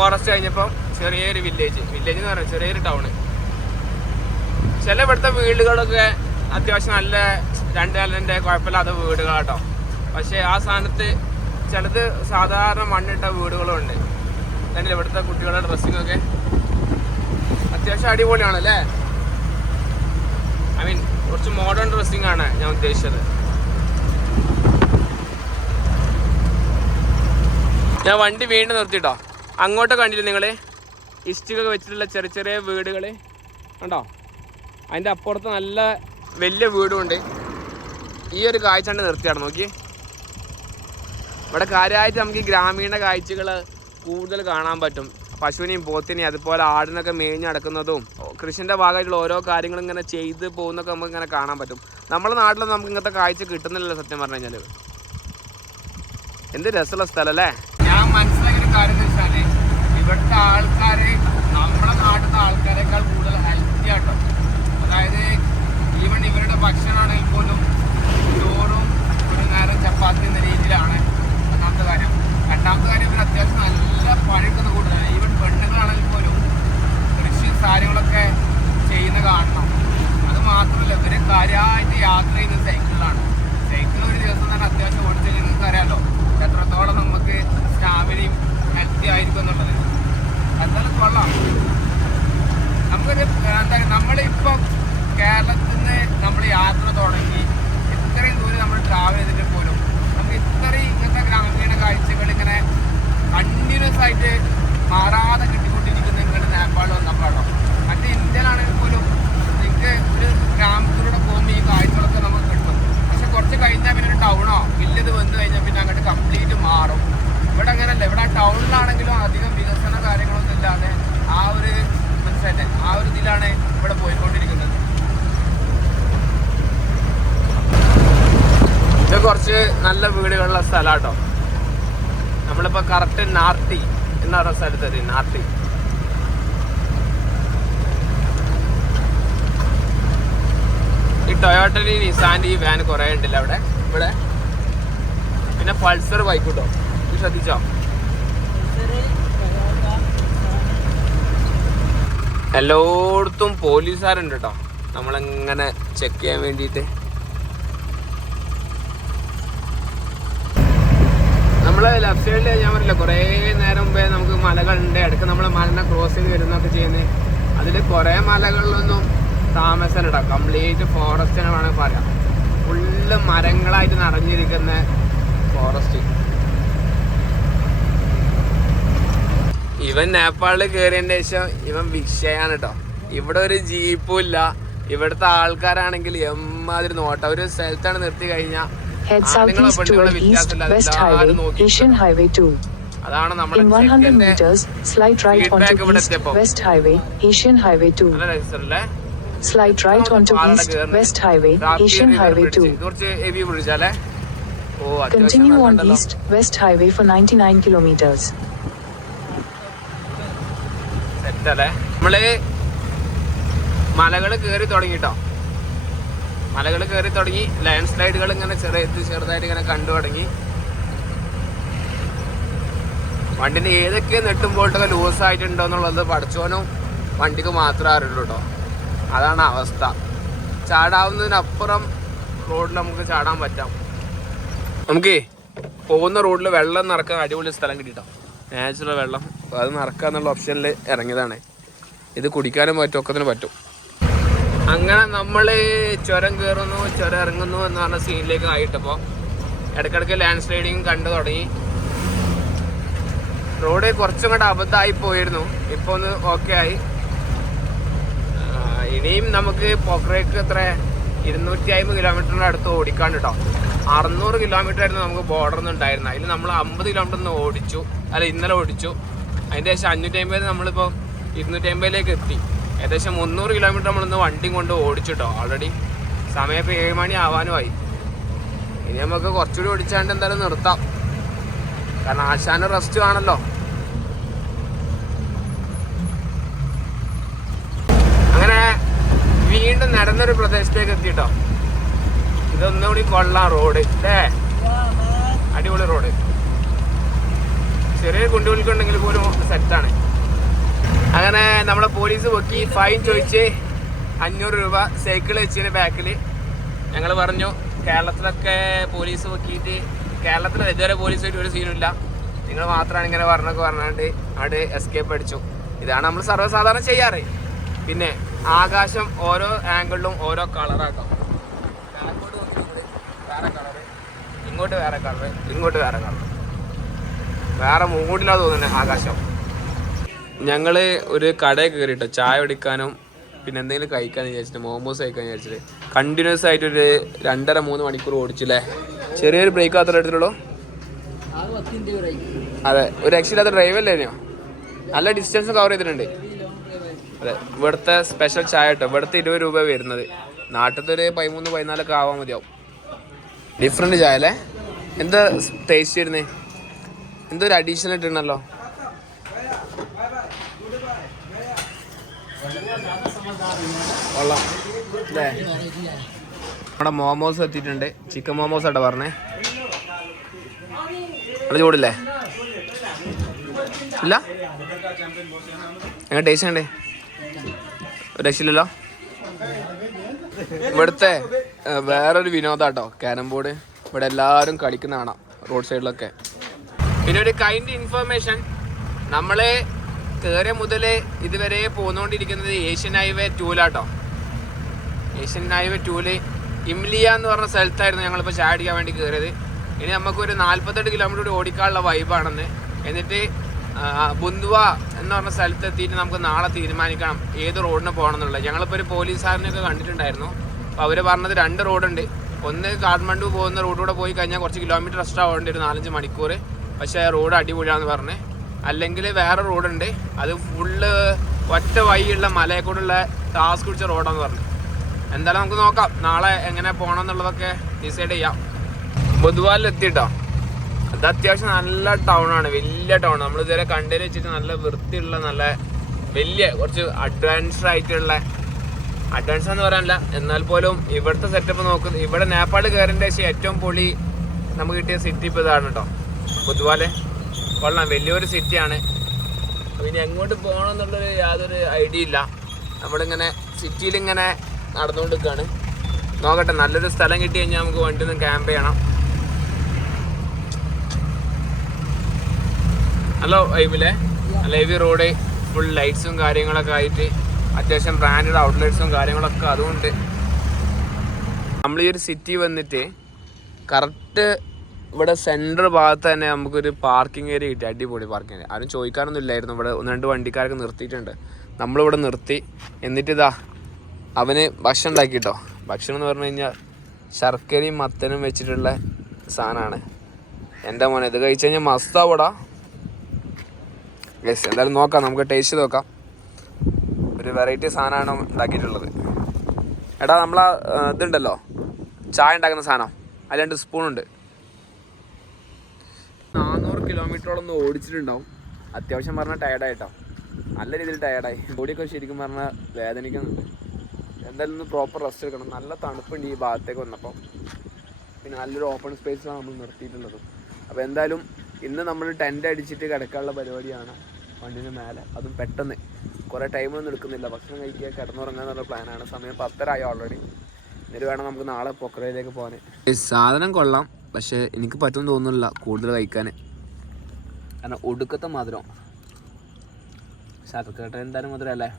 Forest കഴിഞ്ഞപ്പം ചെറിയൊരു village എന്ന് പറയാം, ചെറിയൊരു ടൗണ്. ചില ഇവിടുത്തെ വീടുകളൊക്കെ അത്യാവശ്യം നല്ല 2 നിലൻ്റെ കുഴപ്പമില്ലാത്ത വീടുകളാട്ടോ. പക്ഷേ ആ സ്ഥാനത്ത് ചിലത് സാധാരണ മണ്ണിട്ട വീടുകളുണ്ട്. അല്ലെങ്കിൽ ഇവിടുത്തെ കുട്ടികളുടെ ഡ്രസ്സിങ്ങൊക്കെ അത്യാവശ്യം അടിപൊളിയാണ് അല്ലേ. ഐ മീൻ കുറച്ച് മോഡേൺ ഡ്രസ്സിങ് ആണ് ഞാൻ ഉദ്ദേശിച്ചത്. ഞാൻ വണ്ടി വീണ്ടും നിർത്തിട്ടോ. അങ്ങോട്ട് കണ്ടില്ല നിങ്ങൾ, ഇഷ്ടിക വെച്ചിട്ടുള്ള ചെറിയ ചെറിയ വീടുകൾ കണ്ടോ. അതിൻ്റെ അപ്പുറത്ത് നല്ല വലിയ വീടുമുണ്ട്. ഈ ഒരു കാഴ്ച കണ്ട് നിർത്തിയാണ്. നോക്കി, ഇവിടെ കാര്യമായിട്ട് നമുക്ക് ഈ ഗ്രാമീണ കാഴ്ചകൾ കൂടുതൽ കാണാൻ പറ്റും. പശുവിനെയും പോത്തിനെയും അതുപോലെ ആടിനൊക്കെ മേഞ്ഞ് നടക്കുന്നതും കൃഷിൻ്റെ ഭാഗമായിട്ടുള്ള ഓരോ കാര്യങ്ങളും ഇങ്ങനെ ചെയ്ത് പോകുന്നൊക്കെ നമുക്ക് ഇങ്ങനെ കാണാൻ പറ്റും. നമ്മുടെ നാട്ടിലൊന്നും നമുക്ക് ഇങ്ങനത്തെ കാഴ്ച കിട്ടുന്നില്ലല്ലോ സത്യം പറഞ്ഞു കഴിഞ്ഞാൽ. എന്ത് രസമുള്ള സ്ഥലം അല്ലേ. ഞാൻ മനസ്സിലാക്കിയൊരു കാര്യം എന്ന് വെച്ചാൽ ഇവിടുത്തെ ആൾക്കാർ നമ്മുടെ നാട്ടിലത്തെ ആൾക്കാരെക്കാൾ കൂടുതൽ ഹെൽത്തി ആട്ടോ. അതായത് ഈവൻ ഇവരുടെ ഭക്ഷണമാണെങ്കിൽ പോലും ചോറും ഒരു നേരം ചപ്പാത്തി എന്ന രീതിയിലാണ്. ഒന്നാമത്തെ കാര്യം. രണ്ടാമത്തെ കാര്യം, ഇവർ അത്യാവശ്യം നല്ല പണിയെടുക്കുന്ന കൂടുതലാണ്. ഈവൻ പെണ്ണുങ്ങളാണെങ്കിൽ പോലും കൃഷി കാര്യങ്ങളൊക്കെ ചെയ്യുന്ന കാണണം. അത് മാത്രമല്ല, ഇവർ കാര്യമായിട്ട് യാത്ര ചെയ്യുന്നത് സൈക്കിളിലാണ്. സൈക്കിൾ ഒരു ദിവസം തന്നെ അത്യാവശ്യം ഓടിച്ച് നിങ്ങൾക്ക് അറിയാമല്ലോ എത്രത്തോളം നമുക്ക് സ്റ്റാമിനയും ഹെൽത്തി ആയിരിക്കും എന്നുള്ളത്. എന്തായാലും കൊള്ളാം. നമുക്കൊരു എന്താ, നമ്മളിപ്പം കേരളത്തിൽ നിന്ന് നമ്മൾ യാത്ര തുടങ്ങി ഇത്രയും ദൂരം നമ്മൾ ട്രാവൽ ചെയ്തിട്ട് പോലും നമുക്ക് ഇത്രയും ഇങ്ങനത്തെ ഗ്രാമീണ കാഴ്ചകൾ ഇങ്ങനെ കണ്ടിന്യൂസ് ആയിട്ട് മാറാതെ കിട്ടിക്കൊണ്ടിരിക്കുന്ന നിങ്ങളുടെ നേപ്പാളിൽ വന്നപ്പോഴാണോ. മറ്റേ ഇന്ത്യയിലാണെങ്കിൽ പോലും നിങ്ങൾക്ക് ഒരു ഗ്രാമത്തിലൂടെ പോകുമ്പോൾ ഈ കാഴ്ചകളൊക്കെ നമുക്ക് കിട്ടും. പക്ഷെ കുറച്ച് കഴിഞ്ഞാൽ പിന്നെ ഒരു ടൗണോ വില്ലത് വന്നു കഴിഞ്ഞാൽ പിന്നെ അങ്ങോട്ട് കംപ്ലീറ്റ് മാറും. ഇവിടെ അങ്ങനെയല്ല. ഇവിടെ ടൗണിലാണെങ്കിലും അധികം വികസന കാര്യങ്ങളൊന്നും ഇല്ലാതെ ആ ഒരു മനസ്സിലല്ലേ, ആ ഒരു ഇതിലാണ് ഇവിടെ പോയിക്കൊണ്ടിരിക്കുന്നത്. ഇത് കുറച്ച് നല്ല വീടുകളുള്ള സ്ഥലമാട്ടോ. നമ്മളിപ്പോൾ കറക്റ്റ് നാർട്ടി എന്ന് പറഞ്ഞ സ്ഥലത്ത് നാർട്ടി. ഈ ടൊയോട്ടയുടെ നിസാൻ്റെ ഈ വാൻ കുറേ ഉണ്ടല്ലോ അവിടെ ഇവിടെ. പിന്നെ പൾസർ ബൈക്ക് കേട്ടോ, ഇത് ശ്രദ്ധിച്ചോ. എല്ലായിടത്തും പോലീസുകാരുണ്ട് കേട്ടോ, നമ്മളെങ്ങനെ ചെക്ക് ചെയ്യാൻ വേണ്ടിയിട്ട്. നമ്മളെ ലെഫ്റ്റ് സൈഡിൽ ഞാൻ പറഞ്ഞില്ല കുറേ നേരം മുമ്പേ നമുക്ക് മലകളുണ്ട്. ഇടയ്ക്ക് നമ്മൾ മലനെ ക്രോസ് ചെയ്ത് വരുന്നൊക്കെ ചെയ്യുന്നത്. അതിൽ കുറേ മലകളിലൊന്നും താമസം ഇടാം. കംപ്ലീറ്റ് ഫോറസ്റ്റ് എന്ന് വേണമെങ്കിൽ പറയാം. ഫുള്ള് മരങ്ങളായിട്ട് നിറഞ്ഞിരിക്കുന്ന ഫോറസ്റ്റ്. ഇവൻ നേപ്പാളിൽ കയറിയതിൻ്റെ ശേഷം ഇവൻ വിഷയാണ് കേട്ടോ. ഇവിടെ ഒരു ജീപ്പും ഇല്ല. ഇവിടുത്തെ ആൾക്കാരാണെങ്കിൽ എമ്മാതിരി നോട്ടം. ഒരു സ്ഥലത്താണ് നിർത്തി കഴിഞ്ഞാൽ അതാണ് നമ്മുടെ Slide right onto East West Highway, Asian Highway 2. Continue on East West Highway for 99 kilometers. നമ്മള് മലകൾ കയറി തുടങ്ങിട്ടോ. മലകൾ കയറി തുടങ്ങി. ലാൻഡ് സ്ലൈഡുകൾ ഇങ്ങനെ ചെറുതായിട്ട് ഇങ്ങനെ കണ്ടു തുടങ്ങി. വണ്ടിന്റെ ഏതൊക്കെ നെട്ടുമ്പോട്ടൊക്കെ ലൂസായിട്ടുണ്ടോ എന്നുള്ളത് പഠിച്ചോനും വണ്ടിക്ക് മാത്രമേ അറിയുള്ളൂ കേട്ടോ. അതാണ് അവസ്ഥ. ചാടാവുന്നതിനപ്പുറം റോഡിൽ നമുക്ക് ചാടാൻ പറ്റാം. നമുക്ക് പോകുന്ന റോഡിൽ വെള്ളം നിറക്കാൻ അടിപൊളി സ്ഥലം കിട്ടിട്ടോ. നാച്ചുറൽ വെള്ളം. അപ്പോൾ അത് നിറക്കാന്നുള്ള ഓപ്ഷനിൽ ഇറങ്ങിയതാണ്. ഇത് കുടിക്കാനും പറ്റും, ഒക്കത്തിനും പറ്റും. അങ്ങനെ നമ്മൾ ചുരം കയറുന്നു ചുരം ഇറങ്ങുന്നു എന്ന് പറഞ്ഞ സീനിലേക്ക് ആയിട്ടപ്പോൾ ഇടയ്ക്കിടയ്ക്ക് ലാൻഡ് സ്ലൈഡിങ് കണ്ടു തുടങ്ങി. റോഡ് കുറച്ചും കൂടെ അബദ്ധമായി പോയിരുന്നു. ഇപ്പോൾ ഒന്ന് ഓക്കെ ആയി. ഇനിയും നമുക്ക് പോക്രേക്ക് എത്ര 250 കിലോമീറ്ററിൻ്റെ അടുത്ത് ഓടിക്കാൻ കേട്ടോ. 600 കിലോമീറ്റർ ആയിരുന്നു നമുക്ക് ബോർഡർ ഉണ്ടായിരുന്നത്. അതിൽ നമ്മൾ 50 കിലോമീറ്റർ ഓടിച്ചു. ഇന്നലെ ഓടിച്ചു. അതിൻ്റെ ശേഷം 550 നമ്മളിപ്പോൾ 250 എത്തി. ഏകദേശം 300 കിലോമീറ്റർ നമ്മളിന്ന് വണ്ടി കൊണ്ട് ഓടിച്ചിട്ടോ. ഓൾറെഡി സമയം ഇപ്പോൾ 7 മണി ആവാനുമായി. ഇനി നമുക്ക് കുറച്ചുകൂടി ഓടിച്ചാണ്ട് എന്തായാലും നിർത്താം. കാരണം ആശാന് റെസ്റ്റ് ആണല്ലോ. അങ്ങനെ വീണ്ടും നടന്നൊരു പ്രദേശത്തേക്ക് എത്തിട്ടോ. ഇതൊന്നുകൂടി കൊള്ളാം റോഡ് അല്ലേ. അടിപൊളി റോഡ്. ചെറിയ കുണ്ടികൾക്കുണ്ടെങ്കിൽ പോലും സെറ്റാണ്. അങ്ങനെ നമ്മളെ പോലീസ് പൊക്കി ഫൈൻ ചോദിച്ച് 500 രൂപ സൈക്കിൾ വെച്ചതിന് ബാക്കിൽ. ഞങ്ങൾ പറഞ്ഞു കേരളത്തിലൊക്കെ പോലീസ് പൊക്കിയിട്ട് കേരളത്തിൽ ഇതുവരെ പോലീസായിട്ട് ഒരു സീനുമില്ല, നിങ്ങൾ മാത്രമാണ് ഇങ്ങനെ പറഞ്ഞാണ്ട് അവിടെ എസ്കേപ്പ് അടിച്ചു. ഇതാണ് നമ്മൾ സർവ്വസാധാരണ ചെയ്യാറ്. പിന്നെ ആകാശം ഓരോ ആംഗിളിലും ഓരോ കളറാക്കാം. ബാക്കോട്ട് നോക്കി വേറെ കളറ്, ഇങ്ങോട്ട് വേറെ കളറ്, ഇങ്ങോട്ട് വേറെ കളറ്, വേറെ മൂടിലാണ് തോന്നുന്നത് ആകാശം. ഞങ്ങൾ ഒരു കടയിൽ കയറിയിട്ടോ ചായ കുടിക്കാനും പിന്നെ എന്തെങ്കിലും കഴിക്കാന്ന് വിചാരിച്ചിട്ട്, മോമോസ് കഴിക്കാൻ വിചാരിച്ചിട്ട് കണ്ടിന്യൂസ് ആയിട്ടൊരു 2.5-3 മണിക്കൂർ ഓടിച്ചില്ലേ. ചെറിയൊരു ബ്രേക്ക് മാത്രമേ എടുത്തിട്ടുള്ളൂ. അതെ, ഒരു രക്ഷയില്ലാത്ത ഡ്രൈവ് അല്ലേനോ. നല്ല ഡിസ്റ്റൻസ് കവർ ചെയ്തിട്ടുണ്ട്. അതെ, ഇവിടുത്തെ സ്പെഷ്യൽ ചായ കേട്ടോ. ഇവിടുത്തെ 20 രൂപ വരുന്നത്. നാട്ടിലത്തെ ഒരു 13-14 ആവാൻ മതിയാവും. ഡിഫറെൻറ്റ് ചായ അല്ലേ. എന്താ ടേസ്റ്റ് വരുന്നേ? എന്തോ ഒരു അഡീഷണൽ ഇട്ടിട്ടുണ്ടല്ലോ. കൊള്ളാം അല്ലേ. നമ്മുടെ മോമോസ് എത്തിയിട്ടുണ്ട്. ചിക്കൻ മോമോസ് ആട്ടോ പറഞ്ഞേ. അത് ചൂടില്ലേ? ഇല്ല, എങ്ങനെ ടേസ്റ്റ് ഉണ്ടേ? ഒരു രക്ഷയില്ലല്ലോ. ഇവിടുത്തെ വേറൊരു വിനോദാട്ടോ ക്യാരം ബോർഡ്. ഇവിടെ എല്ലാവരും കളിക്കുന്ന കാണാം റോഡ് സൈഡിലൊക്കെ. പിന്നെ ഒരു കൈൻഡ് ഇൻഫർമേഷൻ, നമ്മള് കയറിയ മുതൽ ഇതുവരെ പോന്നുകൊണ്ടിരിക്കുന്നത് ഏഷ്യൻ ഹൈവേ 2-ലാട്ടോ. ഏഷ്യൻ ഹൈവേ 2-ല് ഇംലിയ എന്ന് പറഞ്ഞ സ്ഥലത്തായിരുന്നു ഞങ്ങളിപ്പോൾ ചായ അടിക്കാൻ വേണ്ടി കയറിയത്. ഇനി നമുക്കൊരു 48 കിലോമീറ്റർ കൂടി ഓടിക്കാനുള്ള വൈബാണെന്ന്. എന്നിട്ട് ബുന്ദുവ എന്ന് പറഞ്ഞ സ്ഥലത്ത് എത്തിയിട്ട് നമുക്ക് നാളെ തീരുമാനിക്കണം ഏത് റോഡിന് പോകണം എന്നുള്ളത്. ഞങ്ങളിപ്പോൾ ഒരു പോലീസുകാരനെയൊക്കെ കണ്ടിട്ടുണ്ടായിരുന്നു. അപ്പോൾ അവർ പറഞ്ഞത് 2 റോഡുണ്ട്. ഒന്ന് കാഠ്മണ്ഡു പോകുന്ന റോഡിലൂടെ പോയി കഴിഞ്ഞാൽ കുറച്ച് കിലോമീറ്റർ എക്സ്ട്രാ ആവേണ്ടി ഒരു 4-5 മണിക്കൂർ. പക്ഷേ റോഡ് അടിപൊളിയാണെന്ന് പറഞ്ഞ്. അല്ലെങ്കിൽ വേറെ റോഡുണ്ട്, അത് ഫുള്ള് ഒറ്റ വഴിയുള്ള മലയെ കൂടെയുള്ള ടാസ്ക് പിടിച്ച റോഡാന്ന് പറഞ്ഞു. എന്തായാലും നമുക്ക് നോക്കാം നാളെ എങ്ങനെ പോകണം എന്നുള്ളതൊക്കെ ഡിസൈഡ് ചെയ്യാം. ബുധവാരിലെത്തിട്ടോ. അത് അത്യാവശ്യം നല്ല ടൗണാണ്, വലിയ ടൗൺ. നമ്മൾ ഇതുവരെ കണ്ടതിൽ വെച്ചിട്ട് നല്ല വൃത്തിയുള്ള, നല്ല വലിയ, കുറച്ച് അഡ്വാൻസ്ഡ് ആയിട്ടുള്ള, അഡ്വാൻസ് എന്ന് പറയാനില്ല എന്നാൽ പോലും ഇവിടുത്തെ സെറ്റപ്പ് നോക്കുന്നത്. ഇവിടെ നേപ്പാൾ കയറിൻ്റെ ശേഷം ഏറ്റവും പൊളി നമുക്ക് കിട്ടിയ സിറ്റി ഇപ്പോൾ ഇതാണ് കേട്ടോ, ബുധവാല്. കൊള്ളാം, വലിയൊരു സിറ്റിയാണ്. പിന്നെ എങ്ങോട്ട് പോകണം എന്നുള്ളൊരു യാതൊരു ഐഡിയ ഇല്ല. നമ്മളിങ്ങനെ സിറ്റിയിലിങ്ങനെ നടന്നുകൊണ്ടിരിക്കുകയാണ്. നോക്കട്ടെ, നല്ലൊരു സ്ഥലം കിട്ടി കഴിഞ്ഞാൽ നമുക്ക് വണ്ടി ഒന്ന് ക്യാമ്പ് ചെയ്യണം. ഹലോ വൈബിലെ ലൈവ് റോഡ് ഫുൾ ലൈറ്റ്സും കാര്യങ്ങളൊക്കെ ആയിട്ട് അത്യാവശ്യം ബ്രാൻഡഡ് ഔട്ട്ലെറ്റ്സും കാര്യങ്ങളൊക്കെ അതുകൊണ്ട്. നമ്മൾ ഈ ഒരു സിറ്റി വന്നിട്ട് കറക്റ്റ് ഇവിടെ സെൻട്രൽ ഭാഗത്ത് തന്നെ നമുക്കൊരു പാർക്കിംഗ് ഏരിയ കിട്ടി. അടിപൊളി പാർക്കിംഗ് ഏരിയ. ആരും ചോദിക്കാനൊന്നും ഇല്ലായിരുന്നു. ഇവിടെ 1-2 വണ്ടിക്കാരൊക്കെ നിർത്തിയിട്ടുണ്ട്. നമ്മളിവിടെ നിർത്തി. എന്നിട്ട് ഇതാ അവന് ഭക്ഷണം ഉണ്ടാക്കിട്ടോ. ഭക്ഷണം എന്ന് പറഞ്ഞു കഴിഞ്ഞാൽ ശർക്കരയും മത്തനും വെച്ചിട്ടുള്ള സാധനമാണ്. എൻ്റെ മോനെ ഇത് കഴിച്ചു കഴിഞ്ഞാൽ മസ്താവൂടാ. യെസ്, എന്തായാലും നോക്കാം, നമുക്ക് ടേസ്റ്റ് നോക്കാം. ഒരു വെറൈറ്റി സാധനമാണ് ഉണ്ടാക്കിയിട്ടുള്ളത്. എടാ, നമ്മളാ ഇതുണ്ടല്ലോ ചായ ഉണ്ടാക്കുന്ന സാധനം, അതിൽ 2 സ്പൂണുണ്ട്. 400 കിലോമീറ്ററോളം ഒന്ന് ഓടിച്ചിട്ടുണ്ടാവും. അത്യാവശ്യം പറഞ്ഞാൽ ടയർഡായിട്ടോ, നല്ല രീതിയിൽ ടയർഡായി. ബോഡിയൊക്കെ ശരിക്കും പറഞ്ഞാൽ വേദനിക്കുന്നുണ്ട്. എന്തായാലും ഒന്ന് പ്രോപ്പർ റെസ്റ്റ് എടുക്കണം. നല്ല തണുപ്പുണ്ട് ഈ ഭാഗത്തേക്ക് വന്നപ്പോൾ. പിന്നെ നല്ലൊരു ഓപ്പൺ സ്പേസിലാണ് നമ്മൾ നിർത്തിയിട്ടുള്ളത്. അപ്പോൾ എന്തായാലും ഇന്ന് നമ്മൾ ടെൻ്റ് അടിച്ചിട്ട് കിടക്കാനുള്ള പരിപാടിയാണ് വണ്ടിന് മേലെ. അതും പെട്ടെന്ന്, കുറേ ടൈമൊന്നും എടുക്കുന്നില്ല. ഭക്ഷണം കഴിക്കുക, കിടന്നുറങ്ങുക എന്നുള്ള പ്ലാനാണ്. സമയം 10:30 ആയി ഓൾറെഡി. എന്നിട്ട് വേണം നമുക്ക് നാളെ പൊക്രയിലേക്ക് പോകാൻ. സാധനം കൊള്ളാം, പക്ഷേ എനിക്ക് പറ്റുമെന്ന് തോന്നുന്നില്ല കൂടുതൽ കഴിക്കാൻ. കാരണം ഒടുക്കത്തെ മധുരം. ശർക്കര എന്തായാലും മധുരം അല്ലേ.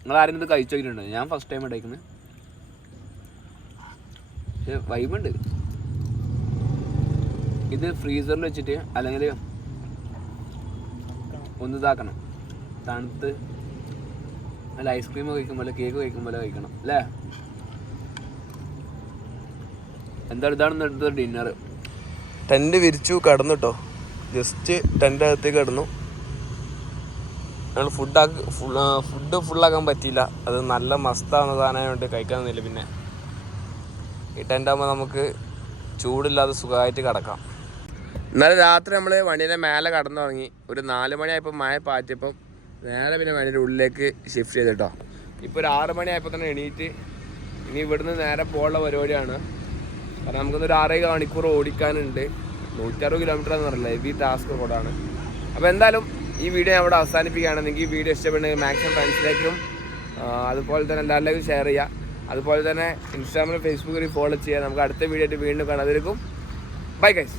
നിങ്ങൾ ആരും ഇത് കഴിച്ചു നോക്കിയിട്ടുണ്ടോ? ഞാൻ ഫസ്റ്റ് ടൈം കഴിക്കുന്നത്. പക്ഷേ വൈബുണ്ട്. ഇത് ഫ്രീസറിൽ വെച്ചിട്ട് അല്ലെങ്കിൽ ഒന്ന് ഇതാക്കണം, തണുത്ത് നല്ല ഐസ്ക്രീം കഴിക്കുമ്പോൾ, കേക്ക് കഴിക്കുമ്പോൾ കഴിക്കണം അല്ലേ. എന്തായാലും ഇതാണ് എടുത്തത് ഡിന്നർ. ടെൻറ്റ് വിരിച്ചു കിടന്നു കേട്ടോ. ജസ്റ്റ് ടെൻ്റ് അകത്തേക്ക് കിടന്നു. ഞങ്ങൾ ഫുഡ് ഫുള്ളാക്കാൻ പറ്റിയില്ല. അത് നല്ല മസ്താവുന്ന സാധനമായതുകൊണ്ട് കഴിക്കാനൊന്നുമില്ല. പിന്നെ ഈ ടെൻ്റാകുമ്പോൾ നമുക്ക് ചൂടില്ലാതെ സുഖമായിട്ട് കിടക്കാം. എന്നാലും രാത്രി നമ്മൾ വണ്ടീൻ്റെ മേലെ കടന്നു തുടങ്ങി. ഒരു 4 മണിയായപ്പോൾ മഴ പാറ്റിയപ്പം നേരെ പിന്നെ വണ്ടിയുടെ ഉള്ളിലേക്ക് ഷിഫ്റ്റ് ചെയ്തിട്ടോ. ഇപ്പോൾ ഒരു 6 മണിയായപ്പോൾ തന്നെ എണീറ്റ് ഇനി ഇവിടുന്ന് നേരെ പോകാനുള്ള പരിപാടിയാണ്. കാരണം നമുക്കൊന്നൊരു 6 മണിക്കൂർ ഓടിക്കാനുണ്ട്. 160 കിലോമീറ്റർ എന്ന് പറഞ്ഞില്ല, ഹെവി ടാസ്ക് റോഡാണ്. അപ്പോൾ എന്തായാലും ഈ വീഡിയോ ഞാൻ അവിടെ അവസാനിപ്പിക്കുകയാണ്. നിങ്ങൾക്ക് ഈ വീഡിയോ ഇഷ്ടപ്പെടുന്നെങ്കിൽ മാക്സിമം ഫ്രണ്ട്സിലേക്കും അതുപോലെ തന്നെ എല്ലാവരിലേക്കും ഷെയർ ചെയ്യുക. അതുപോലെ തന്നെ ഇൻസ്റ്റാഗ്രാമിലും ഫേസ്ബുക്കിലും ഫോളോ ചെയ്യുക. നമുക്ക് അടുത്ത വീഡിയോ ആയിട്ട് വീണ്ടും കാണാം. അതിലേക്കും ബൈ ഗൈസ്.